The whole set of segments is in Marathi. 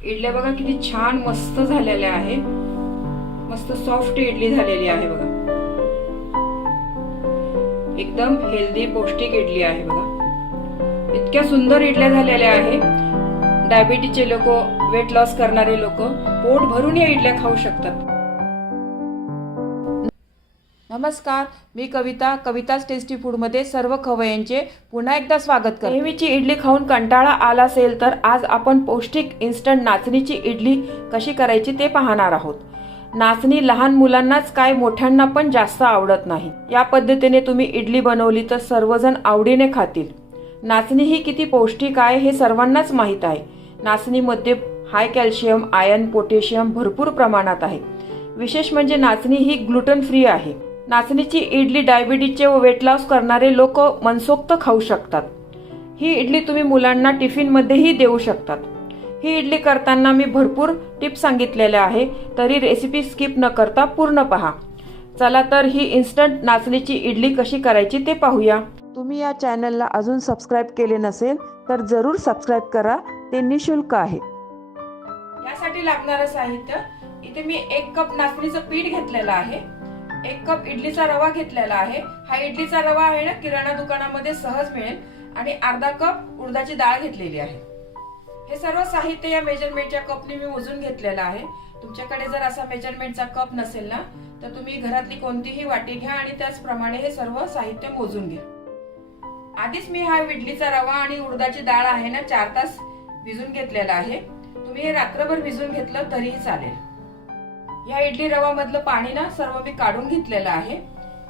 इडल्या बघा किती छान मस्त झालेल्या आहे। मस्त सॉफ्ट इडली झालेली आहे बघा। एकदम हेल्दी पौष्टिक इडली आहे बघा। इतक्या सुंदर इडल्या झालेल्या आहे। डायबिटीजचे लोक, वेट लॉस करणारे लोक पोट भरून या इडल्या खाऊ शकतात। नमस्कार, मी कविताच टेस्टी फूड मध्ये सर्व खवय्यांचे पुन्हा एकदा स्वागत करते। नेहमीची इडली खाऊन कंटाळा आला असेल तर आज आपण पौष्टिक इन्स्टंट नाचणीची इडली कशी करायची ते पाहणार आहोत। नाचणी लहान मुलांनाच काय मोठ्यांना पण जास्त आवडत नाही। या पद्धतीने तुम्ही इडली बनवली तर सर्वजण आवडीने खातील। नाचणी ही किती पौष्टिक आहे हे सर्वांनाच माहीत आहे। नाचणीमध्ये हाय कॅल्शियम, आयर्न, पोटॅशियम भरपूर प्रमाणात आहे। विशेष म्हणजे नाचणी ही ग्लुटन फ्री आहे। नाचणीची इडली डायबिटीजचे व वेट लॉस करणारे लोक मनसोक्त खाऊ शकतात। ही इडली तुम्ही मुलांना टिफिन मध्येही देऊ शकतात। ही इडली करताना मी भरपूर टिप्स सांगितलेल्या आहे, तरी रेसिपी स्किप न करता पूर्ण पहा। चला तर ही इन्स्टंट नाचणीची इडली कशी करायची ते पाहूया। तुम्ही या चॅनलला अजून सबस्क्राईब केले नसेल तर जरूर सबस्क्राईब करा, ते निशुल्क आहे। यासाठी लागणारे साहित्य इथे मी 1 कप नाचणीचं पीठ घेतलेलं आहे, 1 कप इडलीचा रवा घेतलेला आहे। हा इडलीचा रवा आहे ना, किराणा दुकानामध्ये सहज मिळेल। आणि अर्धा कप उडदाची डाळ घेतलेली आहे। हे सर्व साहित्य या मेजरमेंटच्या कपने मी मोजून घेतलेलं आहे। तुमच्याकडे जर असा मेजरमेंटचा कप नसेल ना तर तुम्ही घरातली कोणतीही वाटी घ्या आणि त्याचप्रमाणे हे सर्व साहित्य मोजून घ्या। आधीच मी हा इडलीचा रवा आणि उडदाची डाळ आहे ना 4 तास भिजून घेतलेला आहे। तुम्ही हे रात्रभर भिजून घेतलं तरीही चालेल। या इडली रवा मधलं पाणी ना सर्व मी काढून घेतलेलं आहे।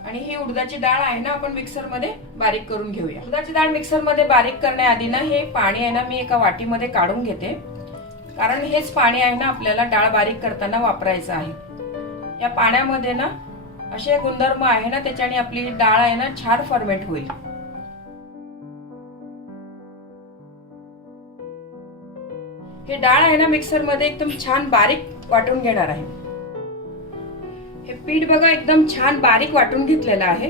आणि ही उडदाची डाळ आहे ना आपण मिक्सर मध्ये बारीक करून घेऊया। उडदाची डाळ मिक्सर मध्ये बारीक करण्याआधी ना हे पाणी आहे ना मी एका वाटीमध्ये काढून घेते, कारण हेच पाणी आहे ना आपल्याला डाळ बारीक करताना वापरायचं आहे। या पाण्यामध्ये ना असे गुणधर्म आहे ना त्याच्याने आपली डाळ आहे ना छान फर्मेंट होईल। हे डाळ आहे ना मिक्सर मध्ये एकदम छान बारीक वाटून घेणार आहे। हे पीठ बघा एकदम छान बारीक वाटून घेतलेलं आहे।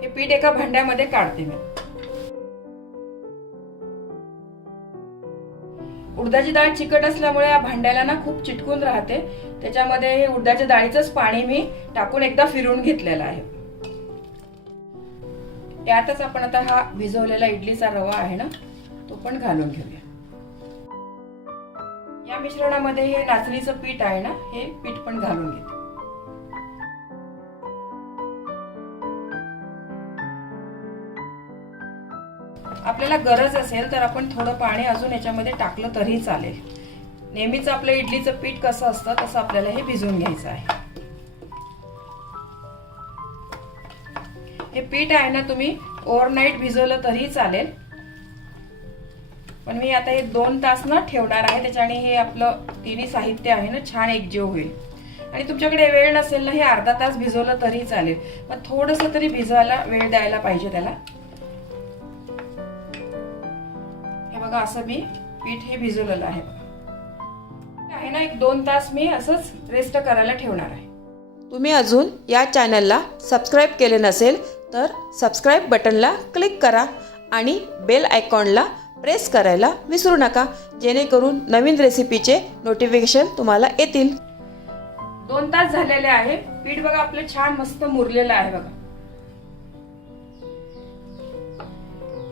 हे पीठ एका भांड्यामध्ये काढते मी। उडदाची डाळ चिकट असल्यामुळे या भांड्याला ना खूप चिटकून राहते, त्याच्यामध्ये हे उडदाच्या डाळीचंच पाणी मी टाकून एकदा फिरवून घेतलेलं आहे। यातच आपण आता हा भिजवलेला इडलीचा रवा आहे ना तो पण घालून घेऊया। या मिश्रणामध्ये हे नाचणीचं पीठ आहे ना हे पीठ पण घालून घेते। आपल्याला गरज असेल तर आपण थोडं पाणी अजून याच्यामध्ये टाकलं तरी चालेल। नेहमीच आपलं इडलीचं पीठ कसं असतं तसं आपल्याला हे भिजवून घ्यायचं आहे। हे पीठ आहे ना तुम्ही ओव्हरनाईट भिजवलं तरी चालेल, पण मी आता हे 2 तास ना ठेवणार आहे, त्याच्याने हे आपलं तिन्ही साहित्य आहे ना छान एकजीव होईल। आणि तुमच्याकडे वेळ नसेल ना हे अर्धा तास भिजवलं तरी चालेल, पण थोडंसं तरी भिजवायला वेळ द्यायला पाहिजे त्याला। बघा असं मी पीठ हे भिजवलेलं आहे ना 1-2 तास मी असंच रेस्ट करायला ठेवणार आहे। तुम्ही अजून या चॅनलला सबस्क्राईब केले नसेल तर सबस्क्राईब बटनला क्लिक करा आणि बेल आयकॉनला प्रेस करायला विसरू नका, जेणेकरून नवीन रेसिपीचे नोटिफिकेशन तुम्हाला येतील। 2 तास झालेले आहे। पीठ बघा आपलं छान मस्त मुरलेलं आहे बघा।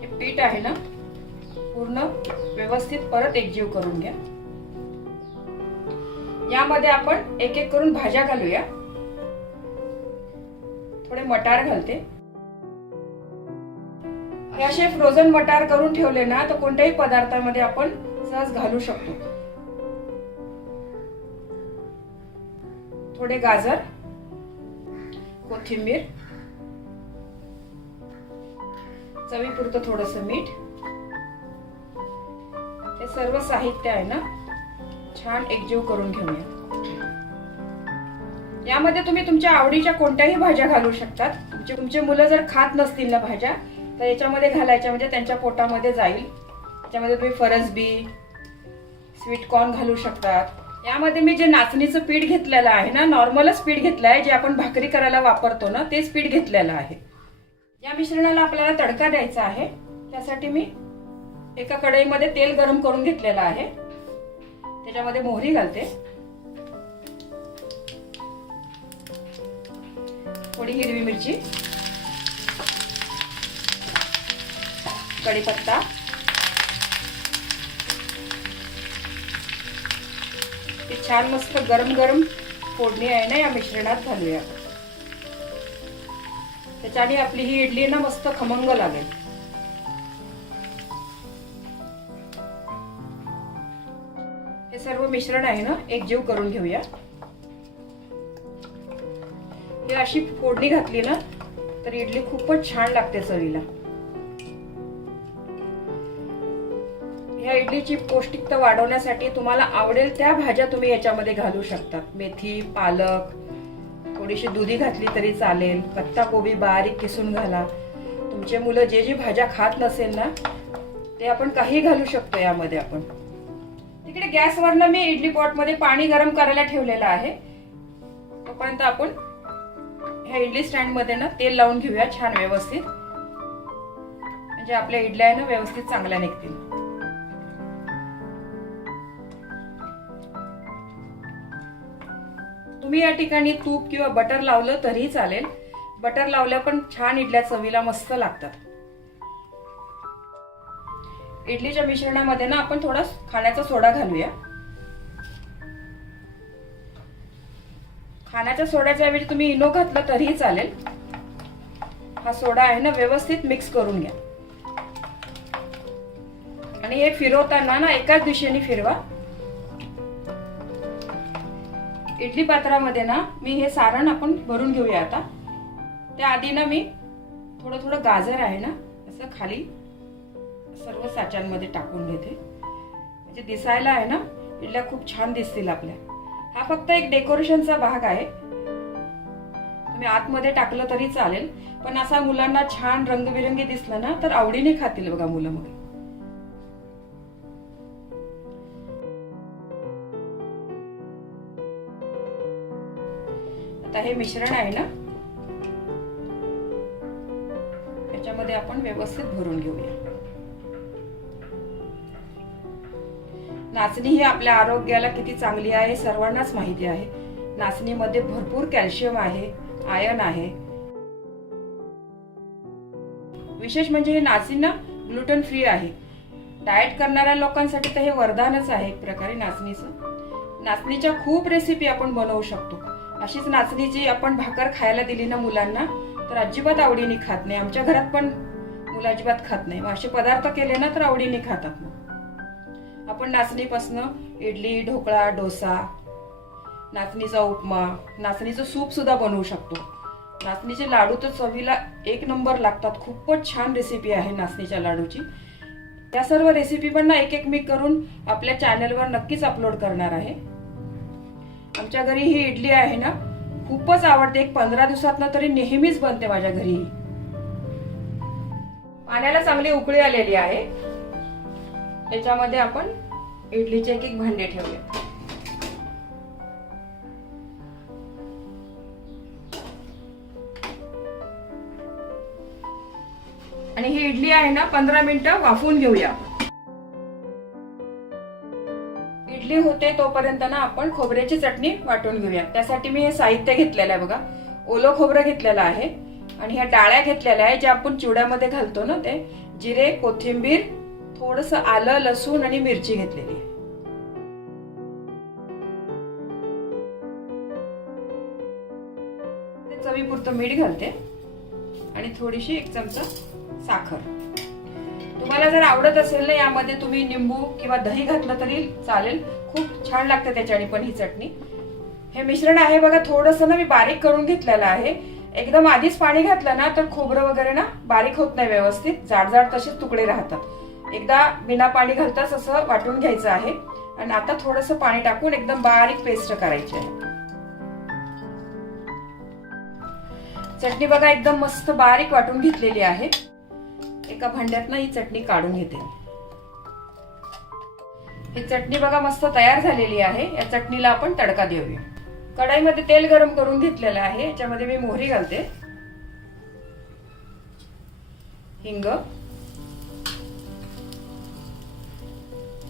हे पीठ आहे ना पूर्ण व्यवस्थित परत एकजीव करून घ्या। यामध्ये आपण एक एक करून भाज्या घालूया। थोडे मटार घालते। हे असे फ्रोझन मटार करून ठेवले ना तर कोणत्याही पदार्थामध्ये आपण सहज घालू शकतो। थोडे गाजर, कोथिंबीर, चवीपुरतं थोडंसं मीठ, हे सर्व साहित्य आहे ना छान एकजीव करून घेऊया। यामध्ये तुम्ही तुमच्या आवडीच्या कोणत्याही भाज्या घालू शकतात। तुमचे मुलं जर खात नसतील ना भाज्या तर याच्यामध्ये घालायच्या, म्हणजे त्यांच्या पोटामध्ये जाईल। त्याच्यामध्ये तुम्ही फरसबी, स्वीट कॉर्न घालू शकतात। यामध्ये मी जे नाचणीचं पीठ घेतलेलं आहे ना, नॉर्मलच पीठ घेतलं आहे, जे आपण भाकरी करायला वापरतो ना तेच पीठ घेतलेलं आहे। या मिश्रणाला आपल्याला तडका द्यायचा आहे। त्यासाठी मी एका कढईमध्ये तेल गरम करून घेतलेलं आहे। त्याच्यामध्ये मोहरी घालते, थोडी हिरवी मिरची, कढीपत्ता, हे छान मस्त गरम गरम फोडणी आहे ना या मिश्रणात घालूया. त्याच्याने आपली ही इडली ना मस्त खमंग लागेल. हे सर्व मिश्रण आहे ना एकजीव करून घेऊया. ही अशी फोडणी घातली ना तर इडली खूपच छान लागते चवीला. या इडलीची पौष्टिकता वाढवण्यासाठी तुम्हाला आवडेल त्या भाज्या तुम्ही याच्यामध्ये घालू शकता. मेथी, पालक, थोडीशी दुधी घातली तरी चालेल. पत्ता कोबी बारीक किसून घाला. तुमचे मुलं जे जी भाज्या खात नसेल ना ते आपण काही घालू शकतो यामध्ये. आपण तिकडे गॅसवरनं मी इडली पॉट मध्ये पाणी गरम करायला ठेवलेलं आहे. तोपर्यंत आपण ह्या इडली स्टँड मध्ये ना तेल लावून घेऊया छान व्यवस्थित, म्हणजे आपल्या इडल्या आहे ना व्यवस्थित चांगल्या निघतील. तुम्ही या ठिकाणी तूप किंवा बटर लावलं तरी चालेल. बटर लावल्या पण छान इडल्या चवीला मस्त लागतात. इडलीच्या मिश्रणामध्ये ना आपण थोडा खाण्याचा सोडा घालूया. खाण्याच्या सोड्याच्या ऐवजी तुम्ही इनो घातलं तरीही चालेल. हा सोडा आहे ना व्यवस्थित मिक्स करून घ्या आणि हे फिरवताना ना एकाच दिशेने फिरवा. इडली पात्रामध्ये ना मी हे सारण आपण भरून घेऊया. आता त्याआधी ना मी थोडं थोडं गाजर आहे ना असं खाली सर्व साच्यांमध्ये टाकून घेते, म्हणजे दिसायला आहे ना इडल्या खूप छान दिसतील आपल्या. हा फक्त एक डेकोरेशनचा भाग आहे. तुम्ही आतमध्ये टाकलं तरी चालेल, पण असा मुलांना छान रंगबिरंगी दिसलं ना तर आवडीने खातील बघा मुलं. मग आता हे मिश्रण आहे ना याच्यामध्ये आपण व्यवस्थित भरून घेऊया. नाचणी ही आपल्या आरोग्याला किती चांगली आहे सर्वांनाच माहिती आहे. नाचणीमध्ये भरपूर कॅल्शियम आहे, आयर्न आहे. विशेष म्हणजे हे नाचणी ना ग्लुटन फ्री आहे. डाएट करणाऱ्या लोकांसाठी तर हे वरदानच आहे एक प्रकारे नाचणीचं. नाचणीच्या खूप रेसिपी आपण बनवू शकतो. अशीच नाचणीची आपण भाकर खायला दिली ना मुलांना तर अजिबात आवडीने खात नाही. आमच्या घरात पण मुलं अजिबात खात नाही. असे पदार्थ केले ना तर आवडीने खातात. मग आपण नाचणीपासून इडली, ढोकळा, डोसा, नाचणीचा उपमा, नाचणीचं सूप सुद्धा बनवू शकतो. नाचणीचे लाडू तर चवीला एक नंबर लागतात. खूपच छान रेसिपी आहे नाचणीच्या लाडूची. त्या सर्व रेसिपी पण ना एक एक मी करून आपल्या चॅनलवर नक्कीच अपलोड करणार आहे. आमच्या घरी ही इडली आहे ना खूपच आवडते. एक 15 दिवसातनं तरी नेहमीच बनते माझ्या घरी. पाण्याला चांगली उकळी आलेली आहे. याच्यामध्ये आपण इडलीचे एक एक भांडे ठेवूया. आणि ही इडली आहे ना 15 मिनिटं वाफवून घेऊया. इडली होते तोपर्यंत ना आपण खोबऱ्याची चटणी वाटून घेऊया. त्यासाठी मी हे साहित्य घेतलेलं आहे बघा. ओलं खोबरं घेतलेलं आहे आणि ह्या डाळ्या घेतलेल्या आहे ज्या आपण चिवड्यामध्ये घालतो ना ते. जिरे, कोथिंबीर, थोडंसं आलं, लसूण आणि मिरची घेतलेली आहे. चवीपुरतं मीठ घालते आणि थोडीशी 1 चमचा साखर. तुम्हाला जर आवडत असेल ना यामध्ये तुम्ही निंबू किंवा दही घातलं तरी चालेल. खूप छान लागते त्याच्याने पण ही चटणी. हे मिश्रण आहे बघा थोडंसं ना मी बारीक करून घेतलेलं आहे. एकदम आधीच पाणी घातलं ना तर खोबरं वगैरे ना बारीक होत नाही व्यवस्थित. जाड जाड तसेच तुकडे राहतात. एकदा बिना पाणी घालताच असं वाटून घ्यायचं आहे. आणि आता थोडंसं पाणी टाकून एकदम बारीक पेस्ट करायची आहे. चटणी बघा एकदम मस्त बारीक वाटून घेतलेली आहे. एका भांड्यात ही चटणी काढून घेते. ही चटणी बघा मस्त तयार झालेली आहे. या चटणीला आपण तडका देऊया. कढाईमध्ये तेल गरम करून घेतलेलं आहे. याच्यामध्ये मी मोहरी घालते, हिंग,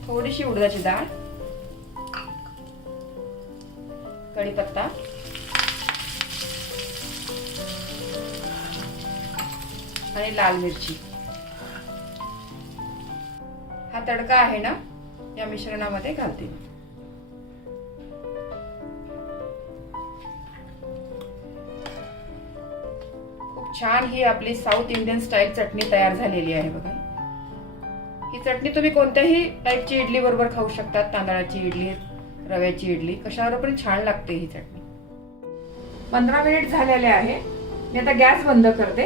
थोडीशी उडदाची डाळ, कढीपत्ता, आणि लाल मिरची. हा तडका आहे ना या मिश्रणामध्ये घालते. खूप छान ही आपली साऊथ इंडियन स्टाईल चटणी तयार झालेली आहे बघा. ही चटणी तुम्ही कोणत्याही टाईपची इडली बरोबर खाऊ शकता. तांदळाची इडली, रव्याची इडली, कशावर पण छान लागते ही चटणी. 15 मिनिट झालेले आहे. मी आता गॅस बंद करते.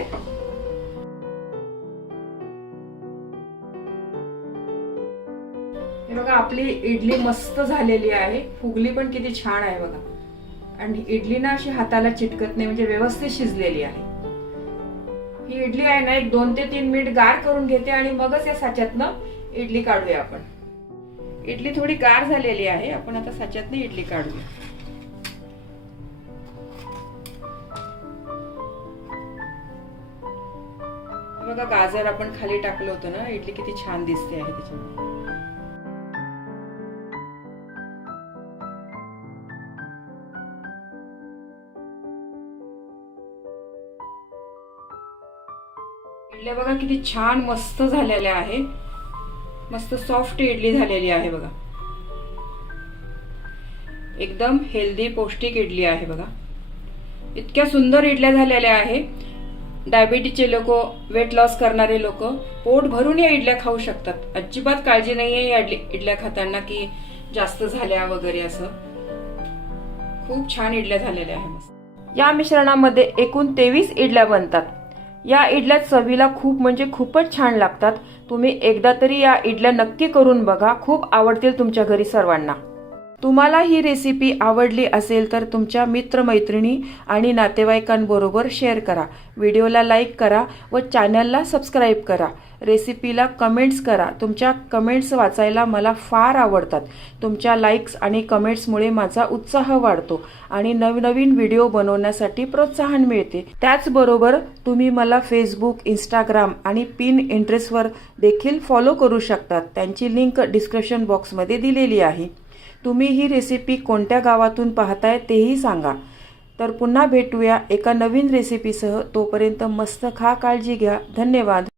हे बघा आपली इडली मस्त झालेली आहे. फुगली पण किती छान आहे बघा. आणि इडली ना अशी हाताला चिटकत नाही, म्हणजे व्यवस्थित शिजलेली आहे. ही इडली आहे ना एक 2 ते 3 मिनिट गार करून घेते आणि मगच या साच्यातनं इडली काढूया आपण. इडली थोडी गार झालेली आहे. आपण आता साच्यातनं इडली काढूया. बघा गाजर आपण खाली टाकलं होतं ना, इडली किती छान दिसते आहे त्याच्यामध्ये. इडल्या बघा किती छान मस्त झालेल्या आहे. मस्त सॉफ्ट इडली झालेली आहे बघा. एकदम हेल्दी पौष्टिक इडली आहे बघा. इतक्या सुंदर इडल्या झालेल्या आहे. डायबिटीजचे लोक, वेट लॉस करणारे लोक पोट भरून या इडल्या खाऊ शकतात. अजिबात काळजी नाहीये या इडल्या खाताना की जास्त झाल्या वगैरे असं. खूप छान इडल्या झालेल्या आहे. या मिश्रणामध्ये एकूण 23 इडल्या बनतात. या इडल्या चवीला खूप म्हणजे खूपच छान लागतात. तुम्ही एकदा तरी या इडल्या नक्की करून बघा. खूप आवडतील तुमच्या घरी सर्वांना. तुम्हाला ही रेसिपी आवडली असेल तर तुमच्या मित्रमैत्रिणी आणि नातेवाईकांबरोबर शेअर करा. व्हिडिओला लाईक करा व चॅनलला सबस्क्राईब करा. रेसिपीला कमेंट्स करा. तुमच्या कमेंट्स वाचायला मला फार आवडतात. तुमच्या लाईक्स आणि कमेंट्समुळे माझा उत्साह वाढतो आणि नवनवीन व्हिडिओ बनवण्यासाठी प्रोत्साहन मिळते. त्याचबरोबर तुम्ही मला फेसबुक, इंस्टाग्राम आणि पिनट्रेस्टवर देखील फॉलो करू शकतात. त्यांची लिंक डिस्क्रिप्शन बॉक्समध्ये दिलेली आहे. तुम्ही ही रेसिपी कोणत्या गावातून पाहताय तेही सांगा. तर पुन्हा भेटूया एका नवीन रेसिपीसह. तोपर्यंत मस्त खा, काळजी घ्या. धन्यवाद.